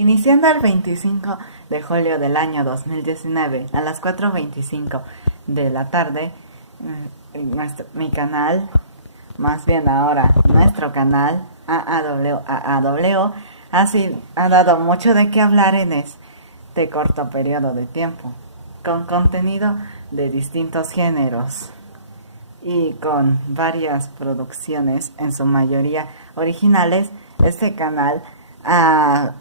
Iniciando el 25 de julio del año 2019 a las 4:25 de la tarde, mi canal, más bien ahora nuestro canal AAW, ha dado mucho de qué hablar en este corto periodo de tiempo, con contenido de distintos géneros y con varias producciones, en su mayoría originales. Este canal ha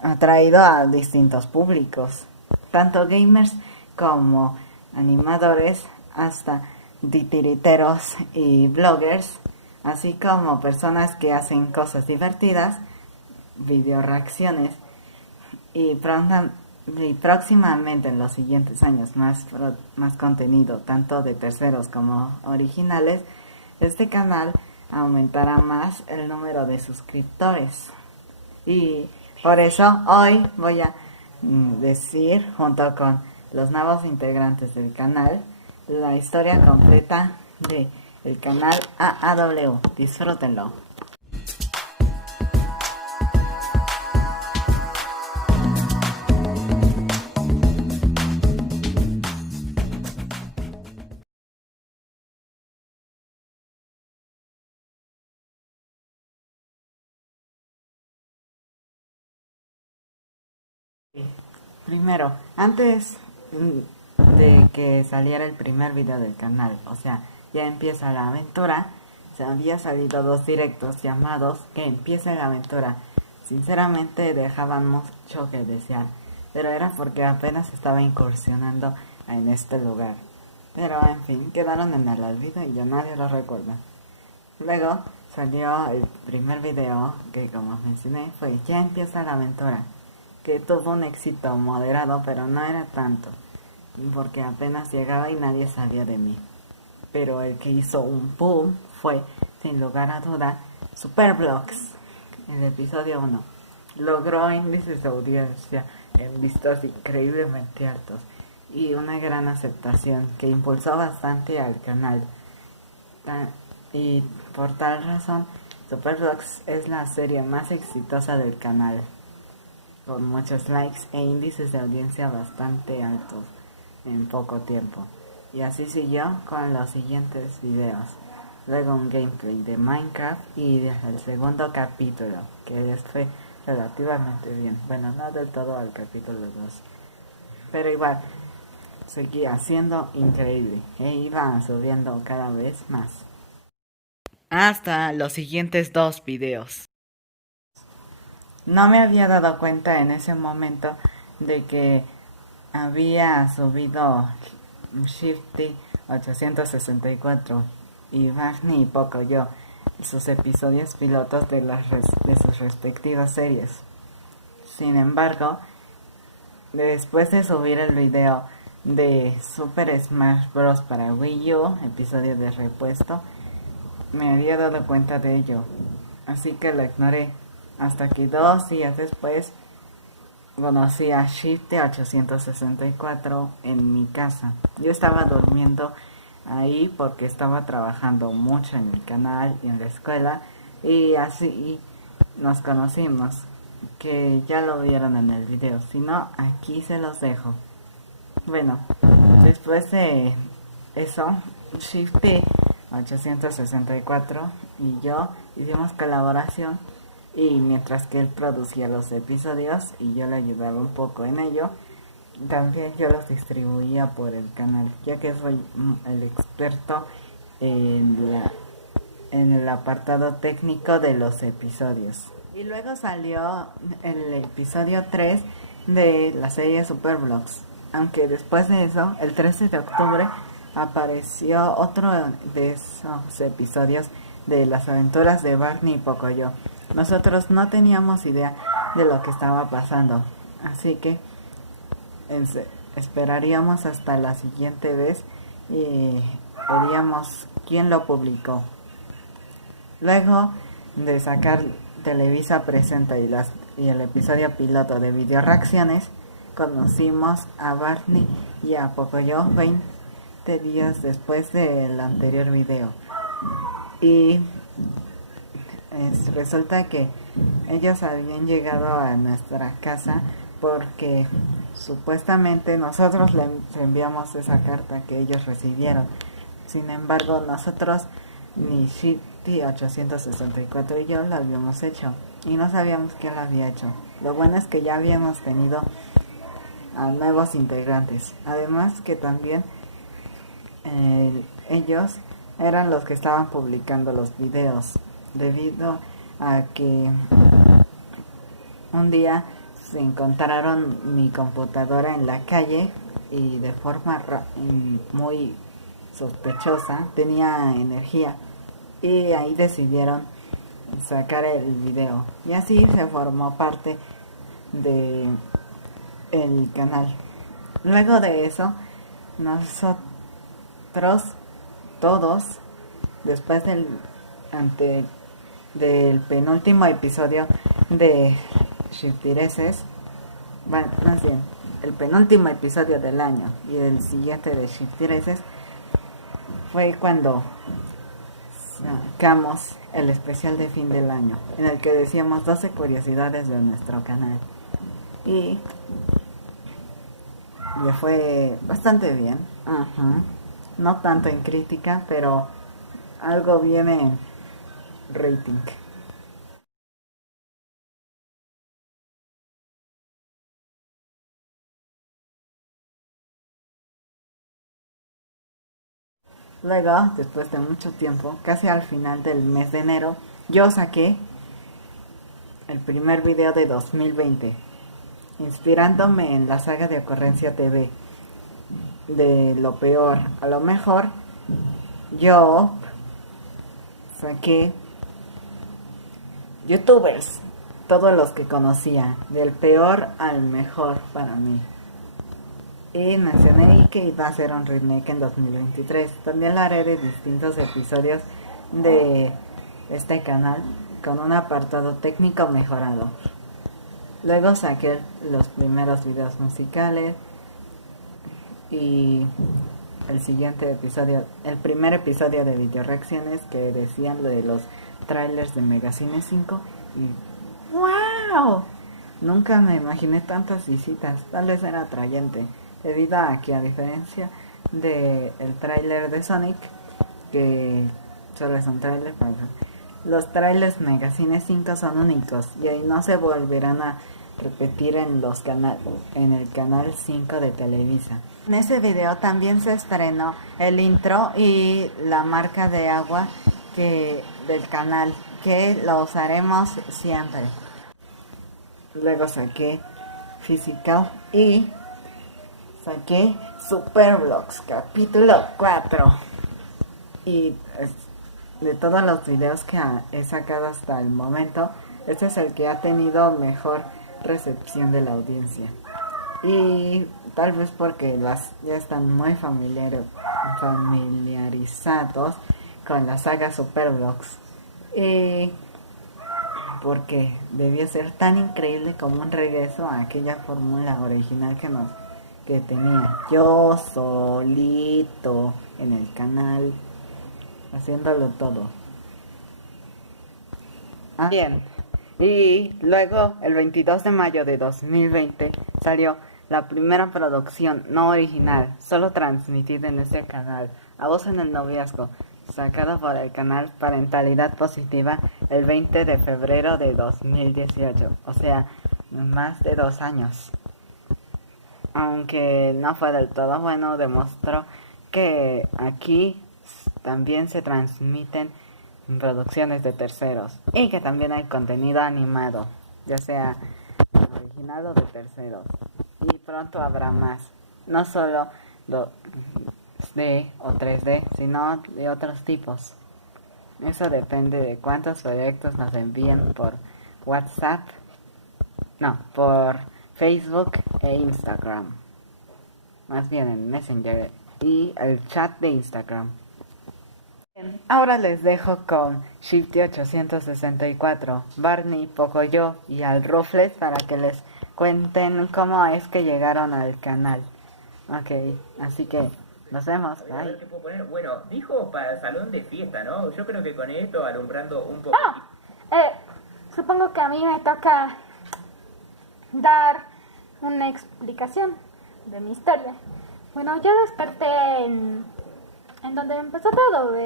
atraído a distintos públicos, tanto gamers como animadores, hasta titiriteros y bloggers, así como personas que hacen cosas divertidas, video reacciones y próximamente en los siguientes años más contenido, tanto de terceros como originales. Este canal aumentará más el número de suscriptores y por eso hoy voy a decir, junto con los nuevos integrantes del canal, la historia completa de el canal AAW. Disfrútenlo. Primero, antes de que saliera el primer video del canal, o sea, ya empieza la aventura, se había salido 2 directos llamados Que empiece la aventura. Sinceramente dejaban mucho que desear, pero era porque apenas estaba incursionando en este lugar. Pero en fin, quedaron en el olvido y ya nadie lo recuerda. Luego salió el primer video que, como mencioné, fue Ya empieza la aventura, que tuvo un éxito moderado, pero no era tanto, porque apenas llegaba y nadie sabía de mí. Pero el que hizo un boom fue, sin lugar a duda, Supervlogs. El episodio 1 logró índices de audiencia en vistas increíblemente altos y una gran aceptación que impulsó bastante al canal. Y por tal razón, Supervlogs es la serie más exitosa del canal, con muchos likes e índices de audiencia bastante altos en poco tiempo. Y así siguió con los siguientes videos. Luego un gameplay de Minecraft y el segundo capítulo, que les fue relativamente bien. Bueno, no del todo al capítulo 2, pero igual seguía siendo increíble e iba subiendo cada vez más. Hasta los siguientes 2 videos. No me había dado cuenta en ese momento de que había subido Shifty 864 y Barney y Pocoyo sus episodios pilotos de sus respectivas series. Sin embargo, después de subir el video de Super Smash Bros. Para Wii U, episodio de repuesto, me había dado cuenta de ello, así que lo ignoré, hasta que 2 días después conocí a Shifty 864 en mi casa. Yo estaba durmiendo ahí porque estaba trabajando mucho en el canal y en la escuela, y así nos conocimos, que ya lo vieron en el video, si no, aquí se los dejo. Bueno, después de eso, Shifty 864 y yo hicimos colaboración, y mientras que él producía los episodios y yo le ayudaba un poco en ello, también yo los distribuía por el canal, ya que soy el experto en el apartado técnico de los episodios. Y luego salió el episodio 3 de la serie Supervlogs, aunque después de eso, el 13 de octubre, apareció otro de esos episodios de las aventuras de Barney y Pocoyo. Nosotros no teníamos idea de lo que estaba pasando, así que esperaríamos hasta la siguiente vez y veríamos quién lo publicó. Luego de sacar Televisa Presenta y el episodio piloto de Video Reacciones, conocimos a Barney y a Pocoyo 20 días después del anterior video. Y resulta que ellos habían llegado a nuestra casa porque supuestamente nosotros les enviamos esa carta que ellos recibieron. Sin embargo, nosotros, ni Shifty 864 y yo, lo habíamos hecho y no sabíamos quién lo había hecho. Lo bueno es que ya habíamos tenido a nuevos integrantes. Además que también ellos eran los que estaban publicando los videos, debido a que un día se encontraron mi computadora en la calle y de forma muy sospechosa tenía energía, y ahí decidieron sacar el video y así se formó parte de el canal. Luego de eso, nosotros todos, después del penúltimo episodio de Shiftireses, bueno, más bien, el penúltimo episodio del año y el siguiente de Shiftireses, fue cuando sacamos el especial de fin del año, en el que decíamos 12 curiosidades de nuestro canal. Y le fue bastante bien. No tanto en crítica, pero algo bien en rating. Luego, después de mucho tiempo, casi al final del mes de enero, yo saqué el primer video de 2020, inspirándome en la saga de Ocurrencia TV, de lo peor a lo mejor. Yo saqué youtubers, todos los que conocía, del peor al mejor para mí. Y mencioné que iba a hacer un remake en 2023. También lo haré de distintos episodios de este canal con un apartado técnico mejorado. Luego saqué los primeros videos musicales y el siguiente episodio, el primer episodio de video reacciones, que decían lo de los trailers de Megacine 5, y ¡wow! Nunca me imaginé tantas visitas. Tal vez era atrayente, debido a que, a diferencia del trailer de Sonic, que solo es un trailer, los trailers Megacine 5 son únicos y ahí no se volverán a repetir en el canal 5 de Televisa. En ese video también se estrenó el intro y la marca de agua del canal, que lo usaremos siempre. Luego saqué Physical y saqué Supervlogs capítulo 4. Y de todos los videos que he sacado hasta el momento, este es el que ha tenido mejor recepción de la audiencia. Y tal vez porque ya están muy familiarizados con la saga Supervlogs. Y porque debía ser tan increíble como un regreso a aquella fórmula original que tenía yo solito en el canal, haciéndolo todo. Bien. Y luego, el 22 de mayo de 2020, salió la primera producción no original, solo transmitida en este canal, A Voz en el Noviazgo, sacada por el canal Parentalidad Positiva el 20 de febrero de 2018, o sea, más de 2 años. Aunque no fue del todo bueno, demostró que aquí también se transmiten producciones de terceros y que también hay contenido animado, ya sea original o de terceros, y pronto habrá más, no solo 2D o 3D, sino de otros tipos. Eso depende de cuántos proyectos nos envíen por WhatsApp, por Facebook e Instagram, más bien en Messenger y el chat de Instagram. Ahora les dejo con Shifty 864, Barney, Pocoyo y Al Ruffles para que les cuenten cómo es que llegaron al canal. Ok, así que nos vemos. Bye. ¿Qué puedo poner? Bueno, dijo para el salón de fiesta, ¿no? Yo creo que con esto alumbrando un poquito. supongo que a mí me toca dar una explicación de mi historia. Bueno, yo desperté en donde empezó todo.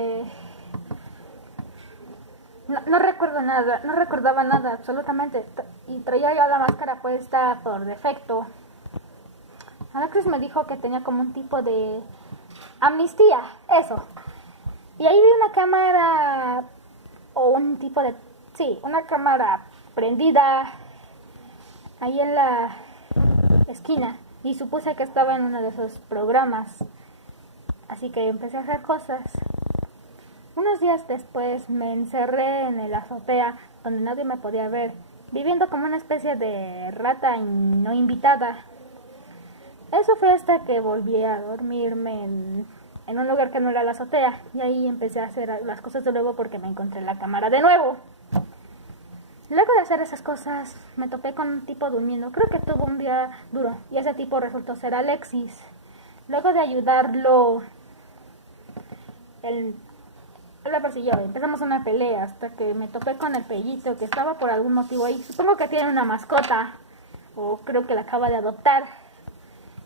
No recuerdo nada, no recordaba nada absolutamente. Y traía ya la máscara puesta por defecto. Alexis me dijo que tenía como un tipo de amnistía, eso. Y ahí vi una cámara, o un tipo de... Sí, una cámara prendida ahí en la esquina. Y supuse que estaba en uno de esos programas. Así que empecé a hacer cosas. Unos días después me encerré en la azotea donde nadie me podía ver, viviendo como una especie de rata no invitada. Eso fue hasta que volví a dormirme en un lugar que no era la azotea, y ahí empecé a hacer las cosas de nuevo porque me encontré en la cámara de nuevo. Luego de hacer esas cosas me topé con un tipo durmiendo. Creo que tuvo un día duro y ese tipo resultó ser Alexis. Luego de ayudarlo, él me persiguió. Empezamos una pelea hasta que me topé con el pellito que estaba por algún motivo ahí. Supongo que tiene una mascota, o creo que la acaba de adoptar.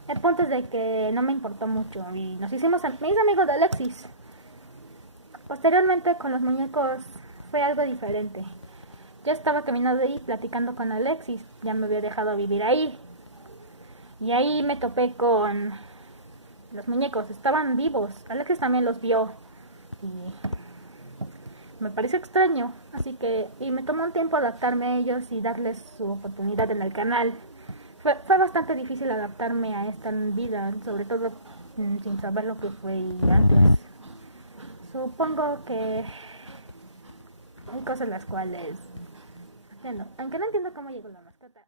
El punto es de que no me importó mucho y me hice amigos de Alexis. Posteriormente con los muñecos fue algo diferente. Yo estaba caminando ahí platicando con Alexis, ya me había dejado vivir ahí. Y ahí me topé con los muñecos, estaban vivos. Alexis también los vio y me pareció extraño, así que me tomó un tiempo adaptarme a ellos y darles su oportunidad en el canal. Fue bastante difícil adaptarme a esta vida, sobre todo sin saber lo que fue antes. Supongo que hay cosas las cuales... Bueno, aunque no entiendo cómo llegó la mascota.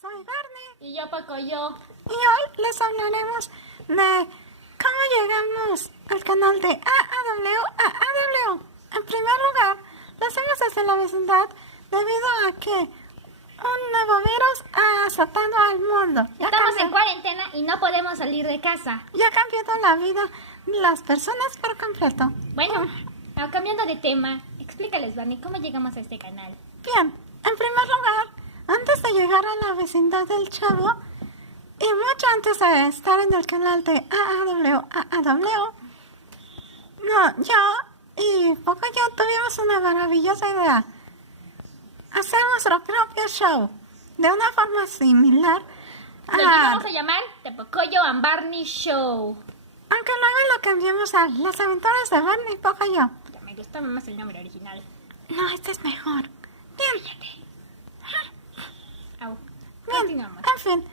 Soy Barney. Y yo Pacoyo. Y hoy les hablaremos de cómo llegamos al canal de AAW. En primer lugar, lo hacemos desde la vecindad debido a que un nuevo virus ha azotado al mundo. Estamos en cuarentena y no podemos salir de casa. Y ha cambiado la vida de las personas por completo. Bueno, cambiando de tema, explícales, Barney, ¿cómo llegamos a este canal? Bien, en primer lugar, antes de llegar a la vecindad del Chavo, y mucho antes de estar en el canal de AAW, yo y Pocoyo tuvimos una maravillosa idea. Hacer nuestro propio show, de una forma similar a Lo vamos a llamar The Pocoyo and Barney Show. Aunque luego lo cambiamos a Las aventuras de Barney Pocoyo. Ya me gustaba más el nombre original. No, este es mejor. Bien. Au. Bien, Continuamos. en fin.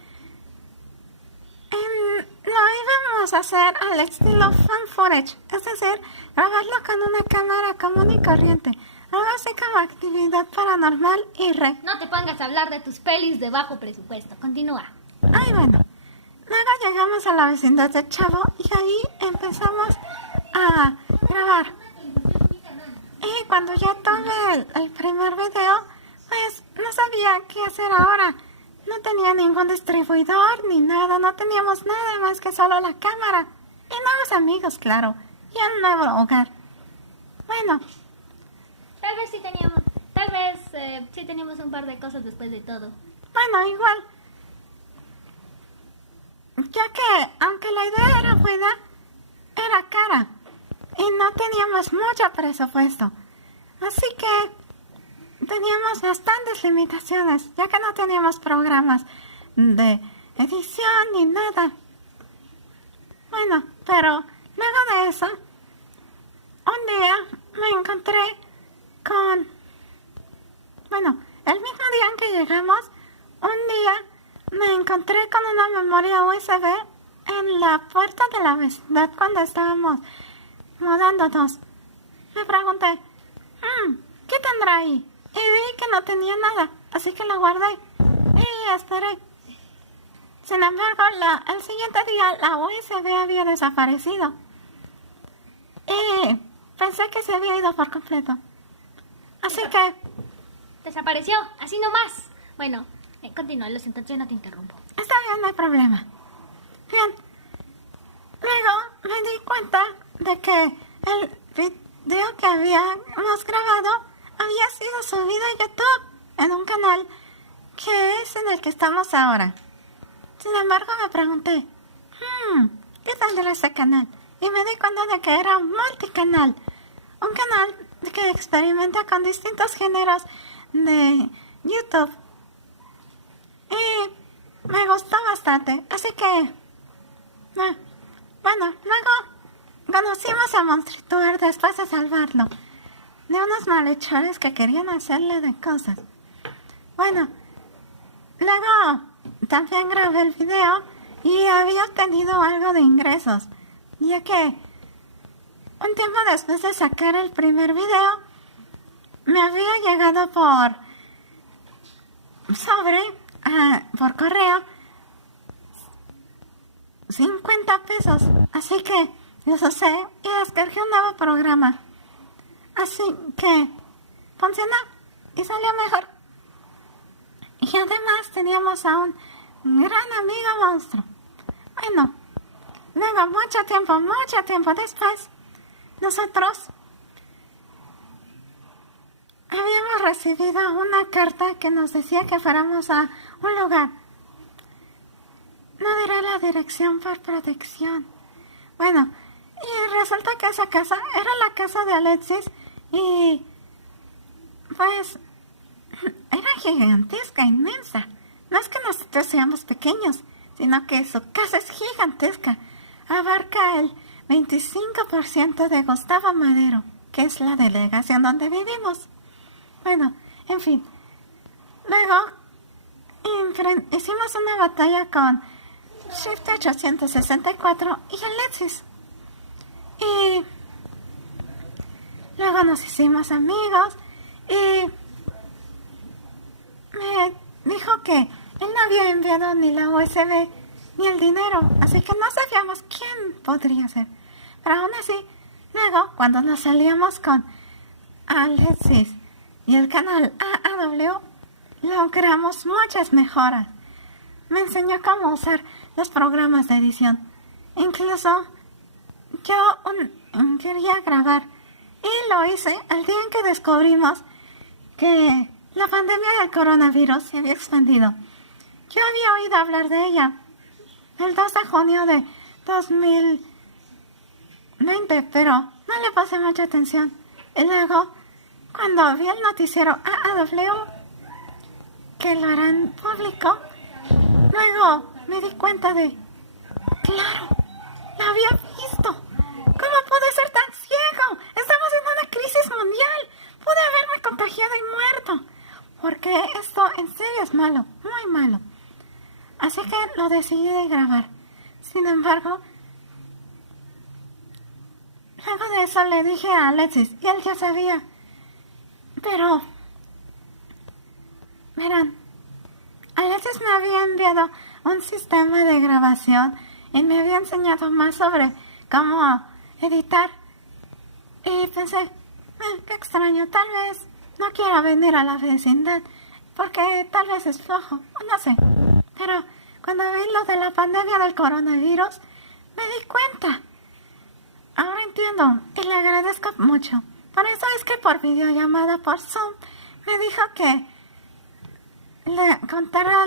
Lo íbamos a hacer al estilo fan footage, es decir, grabarlo con una cámara común y corriente, algo así como actividad paranormal y No te pongas a hablar de tus pelis de bajo presupuesto. Continúa. Ay, bueno. Luego llegamos a la vecindad de Chavo y ahí empezamos a grabar. Y cuando ya tuve el primer video, pues no sabía qué hacer ahora. No tenía ningún distribuidor ni nada, no teníamos nada más que solo la cámara. Y nuevos amigos, claro. Y un nuevo hogar. Bueno, Tal vez sí teníamos un par de cosas después de todo. bueno, igual. Ya que, aunque la idea era buena, era cara. Y no teníamos mucho presupuesto. Así que teníamos bastantes limitaciones, ya que no teníamos programas de edición ni nada. Bueno, pero luego de eso, un día me encontré con... Bueno, el mismo día en que llegamos, un día me encontré con una memoria USB en la puerta de la vecindad cuando estábamos mudándonos. Me pregunté, ¿qué tendrá ahí? Y vi que no tenía nada, así que la guardé y esperé. Sin embargo, el siguiente día la USB había desaparecido y pensé que se había ido por completo. Así que... Desapareció, así nomás. Bueno, continúa, lo siento, yo no te interrumpo. Está bien, no hay problema. Bien. Luego me di cuenta de que el video que habíamos grabado había sido subido a YouTube en un canal que es en el que estamos ahora. Sin embargo, me pregunté, ¿qué tendrá ese canal? Y me di cuenta de que era un multicanal. Un canal que experimenta con distintos géneros de YouTube. Y me gustó bastante. Así que... bueno, luego conocimos a Monstruo después de salvarlo de unos malhechores que querían hacerle de cosas. Bueno, luego también grabé el video y había obtenido algo de ingresos, ya que un tiempo después de sacar el primer video, me había llegado por correo 50 pesos. Así que los usé y descargué un nuevo programa. Así que funcionó y salió mejor. Y además teníamos a un gran amigo monstruo. Bueno, luego mucho tiempo después, nosotros habíamos recibido una carta que nos decía que fuéramos a un lugar. No diré la dirección por protección. Bueno, y resulta que esa casa era la casa de Alexis y pues era gigantesca, inmensa. No es que nosotros seamos pequeños, sino que su casa es gigantesca. Abarca el 25% de Gustavo Madero, que es la delegación donde vivimos. Bueno, en fin. Luego hicimos una batalla con Shift 864 y Alexis. Y luego nos hicimos amigos y me dijo que él no había enviado ni la USB ni el dinero, así que no sabíamos quién podría ser. Pero aún así, luego cuando nos salíamos con Alexis y el canal AAW, logramos muchas mejoras. Me enseñó cómo usar los programas de edición. Incluso yo quería grabar y lo hice el día en que descubrimos que la pandemia del coronavirus se había expandido. Yo había oído hablar de ella el 2 de junio de 2020, pero no le pasé mucha atención. Y luego, cuando vi el noticiero AAW, que lo harán público, luego me di cuenta de, claro, la había visto. ¿Cómo pude ser tan ciego? Estamos en una crisis mundial. Pude haberme contagiado y muerto. Porque esto en serio es malo, muy malo. Así que lo decidí de grabar. Sin embargo, luego de eso le dije a Alexis y él ya sabía. Pero, verán, Alexis me había enviado un sistema de grabación y me había enseñado más sobre cómo editar. Y pensé, qué extraño, tal vez no quiero venir a la vecindad porque tal vez es flojo, no sé. Pero cuando vi lo de la pandemia del coronavirus, me di cuenta. Ahora entiendo y le agradezco mucho. Por eso es que por videollamada por Zoom me dijo que le contara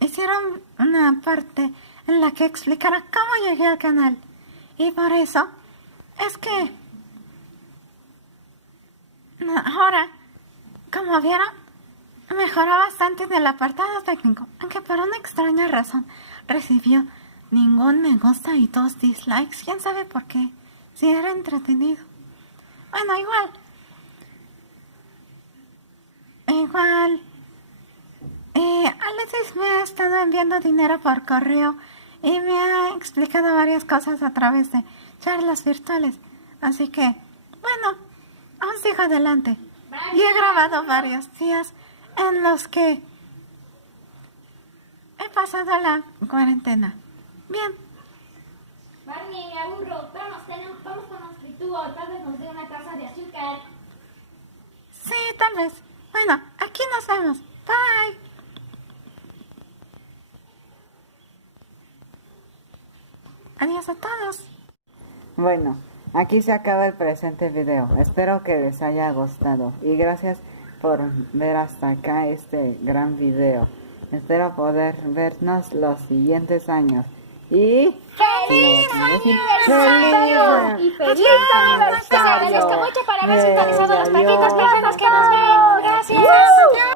hicieron una parte en la que explicara cómo llegué al canal. Y por eso es que ahora, como vieron, mejoró bastante en el apartado técnico, aunque por una extraña razón recibió ningún me gusta y 2 dislikes. ¿Quién sabe por qué? Si era entretenido. Bueno, igual, Alexis me ha estado enviando dinero por correo y me ha explicado varias cosas a través de charlas virtuales. Así que, bueno, aún sigo adelante. Y he grabado varios días en los que he pasado la cuarentena. Bien. Barney, me aburro. Vamos con los fritúos. Tal vez nos dé una taza de azúcar. Sí, tal vez. Bueno, aquí nos vemos. Bye. Adiós a todos. Bueno, aquí se acaba el presente video. Espero que les haya gustado. Y gracias por ver hasta acá este gran video. Espero poder vernos los siguientes años. Y ¡Feliz aniversario! ¡Y feliz aniversario! Les agradezco mucho por haber sintonizado los poquitos personas que nos ven. ¡Gracias!